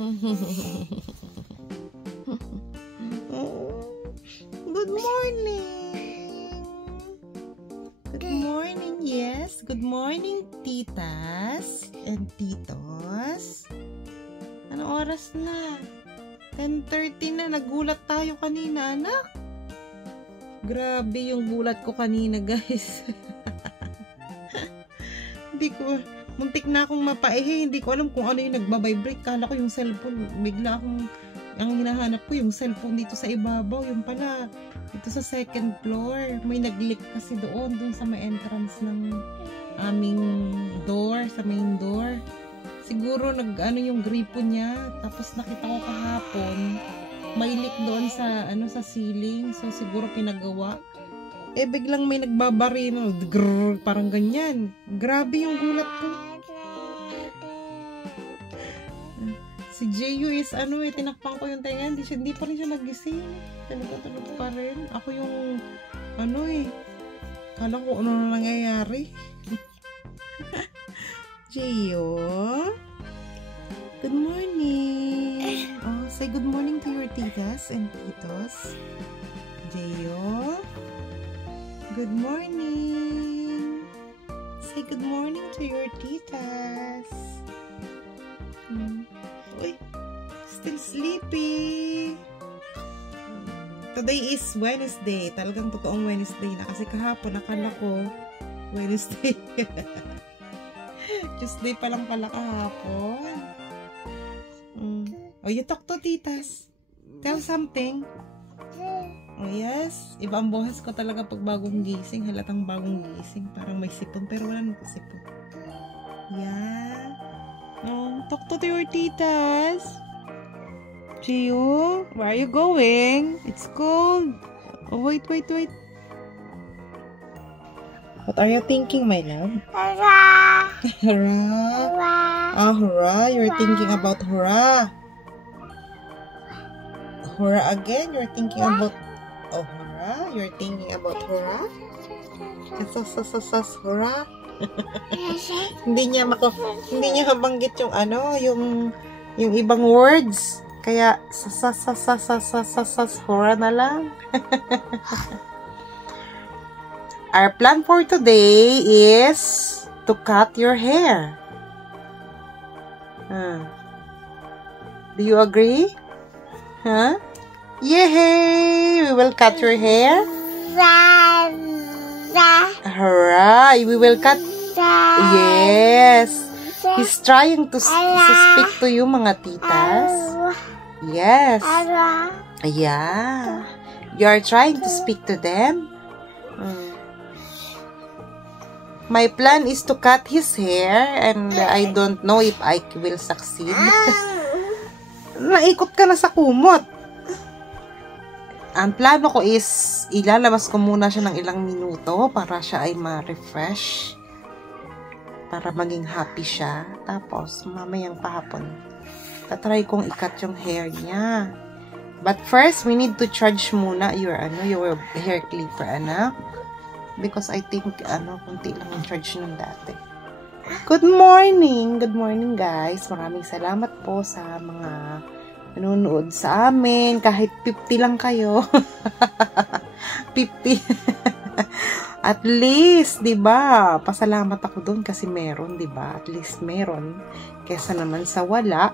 Good morning. Good morning, yes. Good morning, titas and titos. Anong oras na? 10:30 na. Nagulat tayo kanina, anak. Grabe yung gulat ko kanina, guys. Muntik na akong mapaihi. Hindi ko alam kung ano yung nagbabibrate. Kala ko yung cellphone. Bigla akong, ang hinahanap ko yung cellphone dito sa ibabaw. Yung pala, dito sa second floor. May nag-leak kasi doon sa may entrance ng aming door, sa main door. Siguro yung gripo niya. Tapos nakita ko kahapon, may leak doon sa sa ceiling. So siguro pinagawa. Biglang may nagbabari no, parang ganyan. Grabe yung gulat ko. Si Jeyu is tinakpan ko yung tenga, hindi pa rin siya nagising. Tulog pa rin. Ako yung kala ko ano na nangyayari. Jeyu, good morning. Oh, say good morning to your titas and titos. Jeyu, good morning. Say good morning to your titas. Uy, still sleepy. Today is Wednesday. Talagang totoong Wednesday na. Kasi kahapon akala ko Wednesday. Tuesday pa lang pala kahapon. Oh, you talk to titas. Tell something. Oh, yes. Iba ang boses ko talaga pag bagong gising. Halatang bagong gising. Parang may sipon. Pero wala nang sipon. Yeah. Oh, talk to your titas. Gio, where are you going? It's cold. Oh, wait. What are you thinking, my love? Hurrah! Hurrah! Oh, hurrah! You're thinking about hurrah. Hurrah again? You're thinking about... Oh, hurrah! You're thinking about hurrah? Hurrah! hindi niya mabanggit yung yung ibang words. Kaya hurrah na lang. Our plan for today is to cut your hair. Do you agree? Huh? Yay! We will cut your hair. Hurrah! We will cut. Yes. He's trying to speak to you, mga titas. Yes. Yeah. You are trying to speak to them. My plan is to cut his hair and I don't know if I will succeed. Naikot ka na sa kumot. Ang plano ko is ilalabas ko muna siya ng ilang minuto para siya ay ma-refresh. Para maging happy siya. Tapos, mamayang pahapon, tatry kong ikat yung hair niya. But first, we need to charge muna your hair clipper, anak. Because I think, kunti lang yung charge nung dati. Good morning! Good morning, guys. Maraming salamat po sa mga nanonood sa amin. Kahit 50 lang kayo. 50. At least, 'di ba? Pasalamat ako doon kasi meron, 'di ba? At least meron kaysa naman sa wala.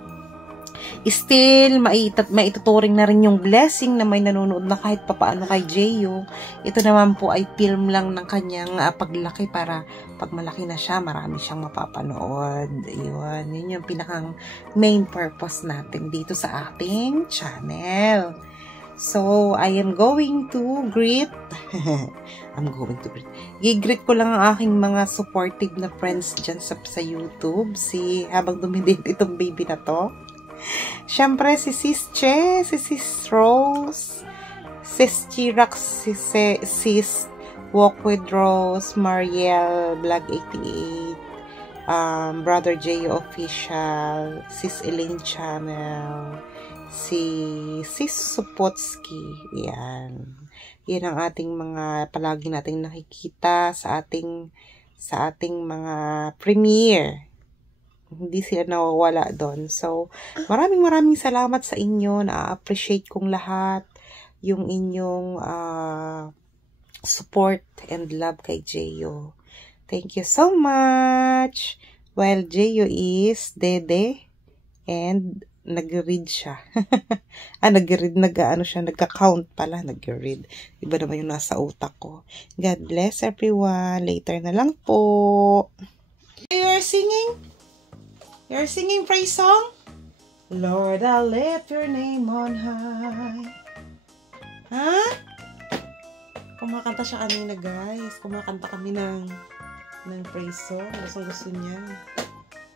Still maituturing na rin yung blessing na may nanonood na kahit papaano kay Jeyu. Ito naman po ay film lang ng kanyang paglaki para pag malaki na siya, marami siyang mapapanood. Yun yung pinakang main purpose natin dito sa ating channel. So, I am going to greet. Gigreet ko lang ang aking mga supportive na friends dyan sa YouTube. Habang dumidit itong baby na to. Siyempre, si Sis Che, si Sis Rose, Sis Chirax, Sis Walk with Rose, Mariel, Vlog 88, Brother Jeyo Official, Sis Elaine Channel, si Sis Supotsky. Yan ang ating mga palagi nating nakikita sa ating mga premiere. Hindi sila nawawala doon. So, maraming salamat sa inyo. Na-appreciate kong lahat yung inyong support and love kay Jeyo. Thank you so much. While Jeyo is dede and nag-read siya. Nag-read, nagka-count pala, nag-read. Iba naman yung nasa utak ko. God bless everyone. Later na lang po. You're singing? You're singing praise song? Lord, I lift your name on high. Ha? Kumakanta siya kanina, guys. Kumakanta kami ng praise song. Gusto niya.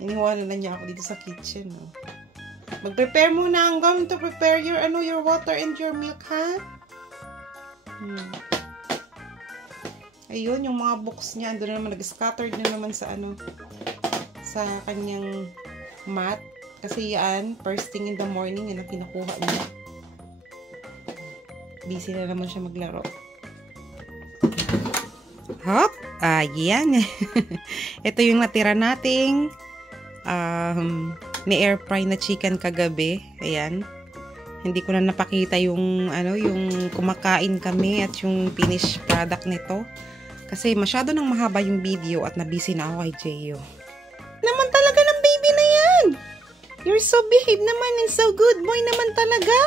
Iniwanan na niya ako dito sa kitchen, no? Mag-prepare muna. I'm going to prepare your water and your milk, ha? Ayun, yung mga books niya, ando na naman, nag-scattered na naman sa sa kanyang mat. Kasi yan, first thing in the morning, yan ang kinukuha niya. Busy na naman siya maglaro. Hop! Ayan. Ito yung natira nating ni-air fry na chicken kagabi. Ayan. Hindi ko na napakita yung yung kumakain kami at yung finished product nito. Kasi masyado nang mahaba yung video at nabisi na ako kay Jeyo. Naman talaga ng baby na yan! You're so behave naman and so good boy naman talaga!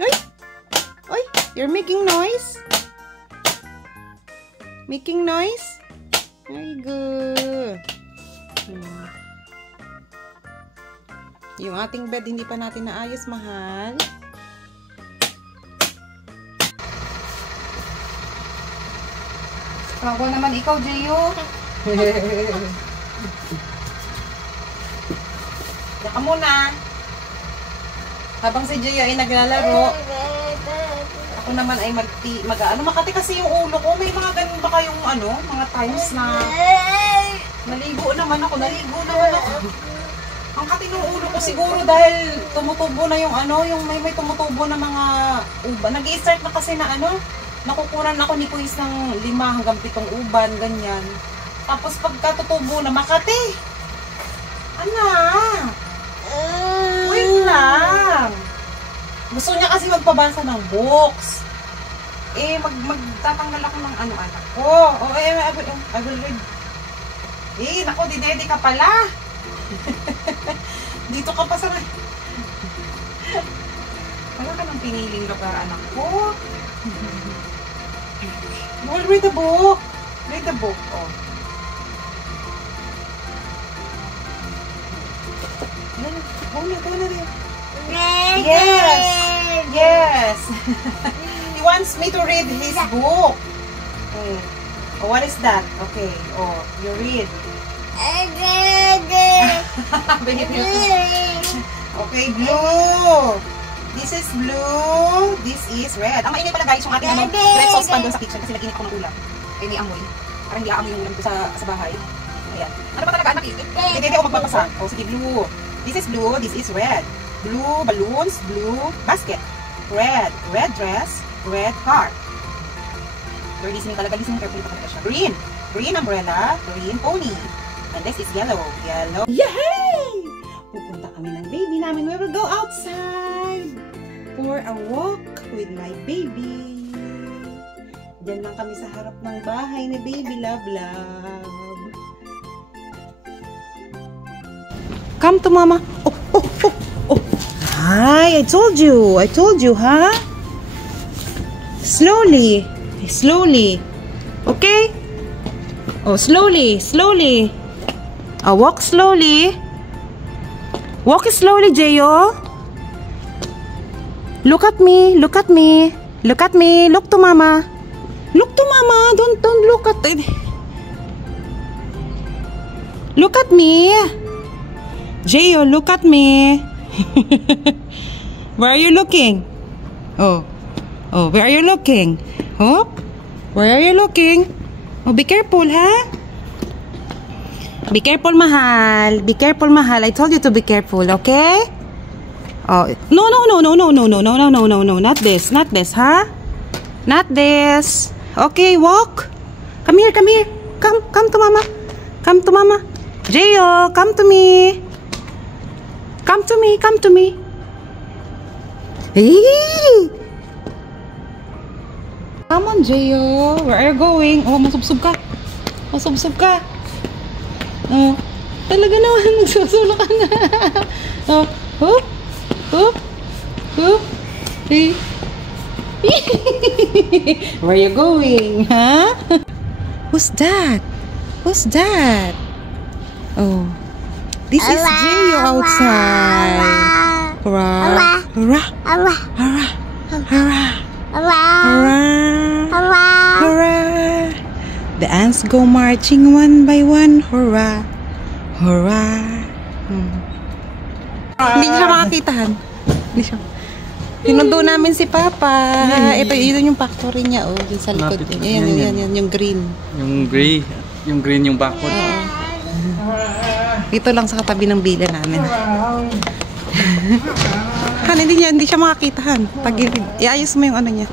Oy! Oy! You're making noise? Making noise? Very good. Yung ating bed hindi pa natin naayos, mahal. Kawa naman ikaw, Jeyo. Yaka muna. Habang si Jeyo ay naglalaro, ako naman ay Makati kasi yung ulo ko. May mga ganun ba kayong mga times na naligo naman ako. Ang kati ng ulo ko siguro dahil tumutubo na yung yung may tumutubo na mga uban. Nag-i-start na kasi na nakukunan ako ni Kuis ng 5 hanggang 7 uban, ganyan. Tapos pagka tutubo na, Makati! Wait lang! Gusto niya kasi magpabasa ng books. Magtatanggal ako ng anak ko. I will read. Naku, didede ka pala. Dito ka pa sa... Wala ka ng piniling lugar, anak ko. Well, read the book. Read the book, oh. Go na rin. Yes. He wants me to read his book. Oh, what is that? Okay. Oh, you read. Okay, blue. This is blue. This is red. Ang mainit pala guys yung ating red saucepan doon sa kitchen kasi nag-init ko ng ulam. Ay, may amoy. Parang hindi aamoy yung ulam ko sa bahay. Ayan. Ano ba talaga anak? Hindi ako magpapasa. Oh, sige, blue. This is blue. This is red. Blue balloons, blue basket. Red dress, red car. Very listening talaga. Listening carefully pa talaga siya. Green umbrella, green pony. And this is yellow. Yay! Pupunta kami ng baby namin. We will go outside for a walk with my baby. Diyan lang kami sa harap ng bahay ni baby Love. Come to mama. Oh. Hi, I told you, huh? Slowly. Okay? Oh, slowly. Oh, walk slowly. Walk slowly, Jeyo. Look at me. Look to mama. Don't look at it. Look at me. Jeyo, look at me. Where are you looking? Oh, where are you looking? Oh, where are you looking? Oh, be careful, ha? Be careful, mahal. I told you to be careful, okay? Oh, no. Not this, huh? Not this. Okay, walk. Come here. Come to mama. Jeyo, come to me. Come to me, come to me. Hey! Come on, Jeyo. Where are you going? Oh, masubsob ka. Masubsob ka. Oh, talaga naman. Nagsusulo ka na. Oh, oh, oh, oh. Hey. Where are you going? Huh? Who's that? Who's that? Oh, this is Jeyo outside. Hurrah! Hurrah! Hurrah! Hurrah! Hurrah! Hurrah! The ants go marching one by one. Hurrah! Hurrah! Hindi siya makakitahan. Hindi siya. Pinundo namin si Papa. Ito, yun yung factory niya. Oh, dun sa likod. Yan, yung green. Yung gray. Yung green yung backward. Dito lang sa katabi ng bila namin. Han, hindi siya makakita, Han. Iayos mo yung ano niya.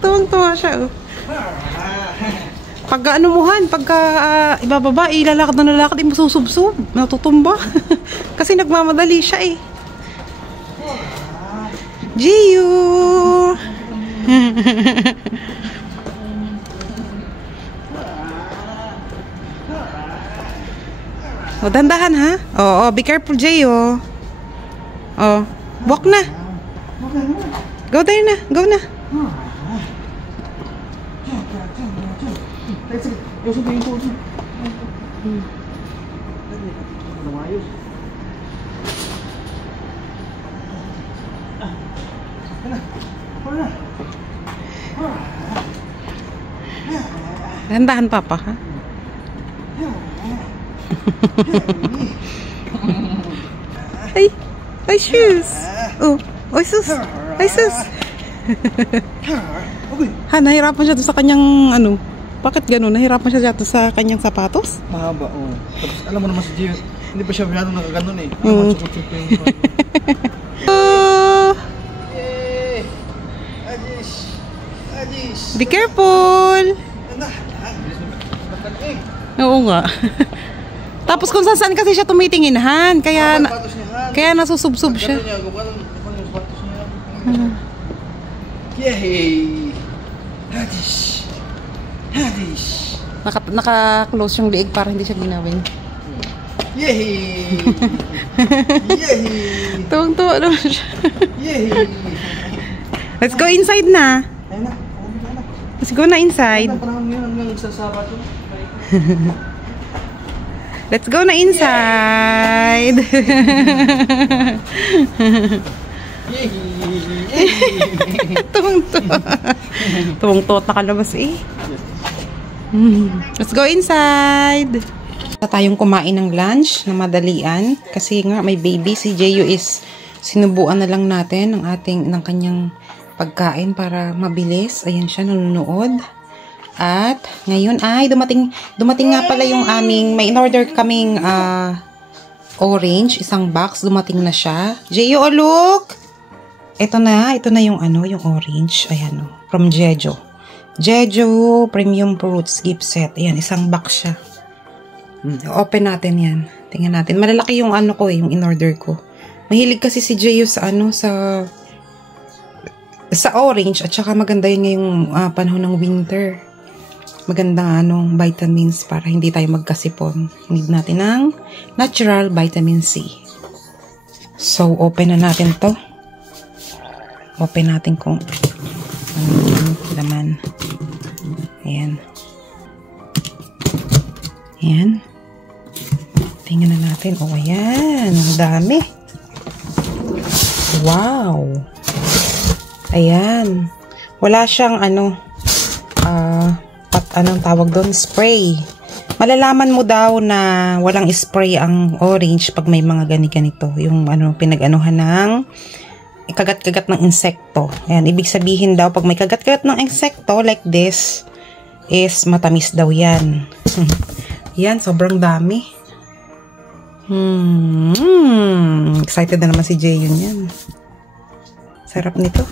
Tuwang-tuwa siya, oh. Pagka ano mo, Han, pagka ibababa, ilalakad na lalakad, masusubsob, natutumba. Kasi nagmamadali siya, eh. Jeyo! O, dandahan, ha? Oo, be careful, Jeyo. Oh, walk na. Go there na, go na. Dandahan, Papa, ha? Ay, shoes. Oh, ay, sus. Ay, sus. Ha, nahirapan siya to sa kanyang, ano, bakit gano'n? Nahirapan siya to sa kanyang sapatos? Mahaba, oh. Tapos, alam mo naman si Gio, hindi pa siya masyadong nakaganon, eh. Sukot-sukot yung Yay! Adis! Be careful! Oo nga. Tapos kung saan kasi siya tumitingin, Han, kaya nasusubsob siya. Yay! Hadis! Hadis! Naka-close yung liig para hindi siya ginawin. Yay! Yay! Tuwang-tuwa naman siya. Yay! Let's go inside na. Let's go na inside. Let's go na inside. Tuwang-tuwa. Tuwang-tuwa at nakalabas, eh. Let's go inside. Tayong kumain ng lunch na madalian kasi nga may baby. Si Jeyo is sinubuan na lang natin ng kanyang pagkain para mabilis. Ayan siya, nanonood. At ngayon ay dumating nga pala yung aming, may in-order kaming orange, isang box, dumating na siya. Jeyo, oh, look! Ito na yung yung orange. Ayan, oh, from Jejo. Jejo Premium Fruits gift set. Ayan, isang box siya. Open natin yan. Tingnan natin. Malalaki yung ko, yung in-order ko. Mahilig kasi si Jeyo sa sa orange at saka maganda yun ngayong panahon ng winter. Magandang vitamins para hindi tayo magkasipon. Need natin ng natural vitamin C. So, open na natin to. Open natin kung laman. Ayan. Ayan. Tingnan na natin. Oh, ayan. Ang dami. Wow. Ayan. Wala siyang anong tawag doon? Spray. Malalaman mo daw na walang spray ang orange pag may mga ganito. Yung pinag-anuhan ng kagat-kagat ng insekto. Ayan, ibig sabihin daw pag may kagat-kagat ng insekto like this is matamis daw yan. Yan, sobrang dami. Excited na naman si Jeyo yan. Sarap nito.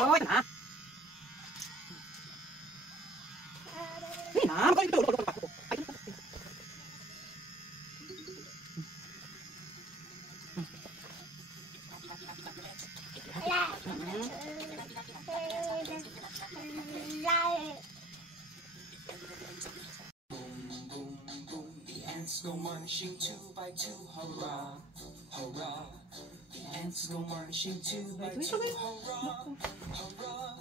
Oh, ito na. Hindi na. Magaling ito. Go marching 2 by 2, hurrah, hurrah. The ants go marching 2 by 2, hurrah, hurrah.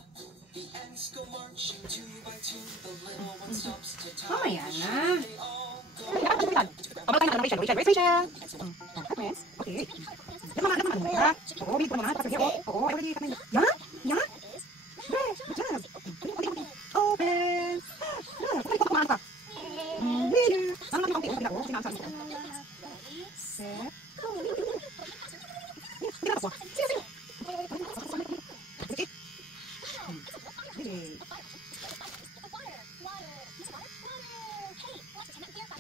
The ants go marching 2 by 2. The little one stops to talk. Mamaya na. They all go. Pabalik tayo ng Rachel. Rachel, where's Rachel? Prince. Okay. Yan mga anak naman. Ha? Oo, bigyan mo na. Oo, ay ulit kami. Yan? Yan? Good job. Open. Pwede ko kumahan ka. Later. Ano natin konti? Ano natin konti? Set. Hindi na po. Sige.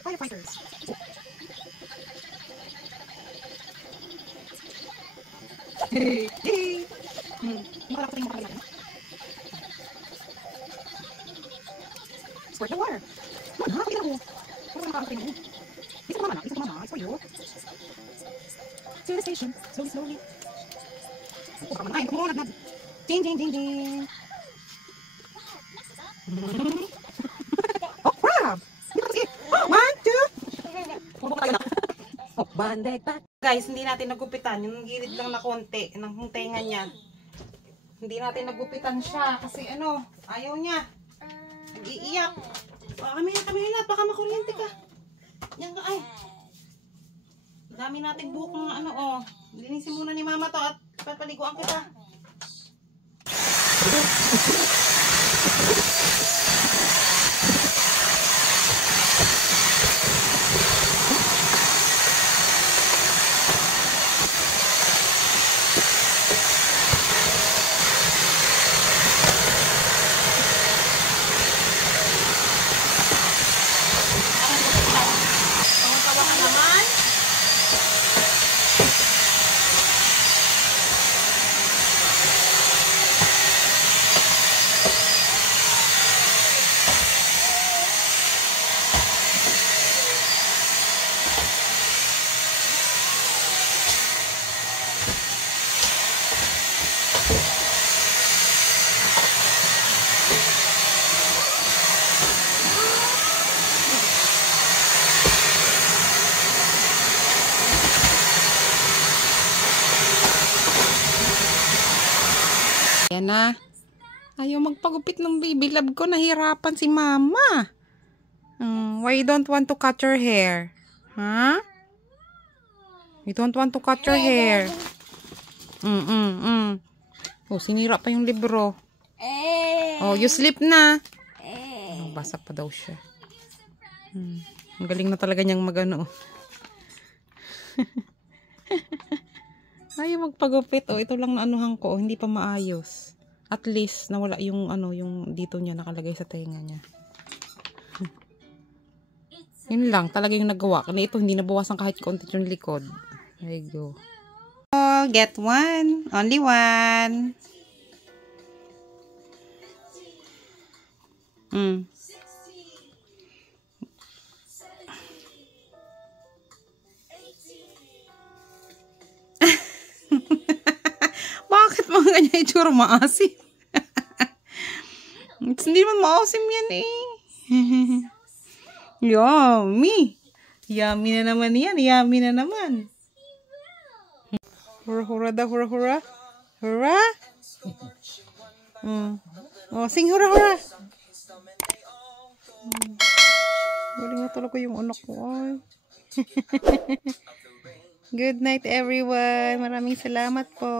Firefighters. Hey! Hey! Makakapatay mo kami natin. Squirt the water. Come on, pakita mo. Huwag ka makakapatay mo. Isa ka mama. It's for you. To the station. Slowly, slowly. Oh, baka manahin. Kumunod na. Ding, ding, ding, ding. Oh, crab! One, two. Oh, bandeg pa. Guys, hindi natin nagupitan. Yung gilid lang na konti ng tenga niya. Hindi natin nagupitan siya kasi ano, ayaw niya. Nag-iiyak. Oh, kami na. Baka makuryente ka. Yan ka ay. Dami natin buhok ng ano, oh. Linisin muna ni mama to at papaliguan kita. Yan na. Ayaw magpagupit ng baby love ko. Nahirapan si mama. Why you don't want to cut your hair? Huh? You don't want to cut your hair? Oh, sinira pa yung libro. Oh, you sleep na. Oh, basa pa daw siya. Ang galing na talaga niyang magano. Ayaw magpagupit. Oh, ito lang na anuhan ko. Oh, hindi pa maayos. At least, nawala yung ano, yung dito niya nakalagay sa tenga niya. Yun lang, talaga yung nagawa. Kasi ito, hindi nabawasan kahit konti yung likod. There you go. Oh, get one. Only one. Bakit mga ganyan itsura maasim? Hindi naman maasim yan eh. Yummy! Yummy na naman yan. Yummy na naman. Hura-hura da, hura-hura. Hurra! Oh, sing hurra, hurra! Galing na talaga yung anak ko. Ay. Good night, everyone. Maraming salamat po.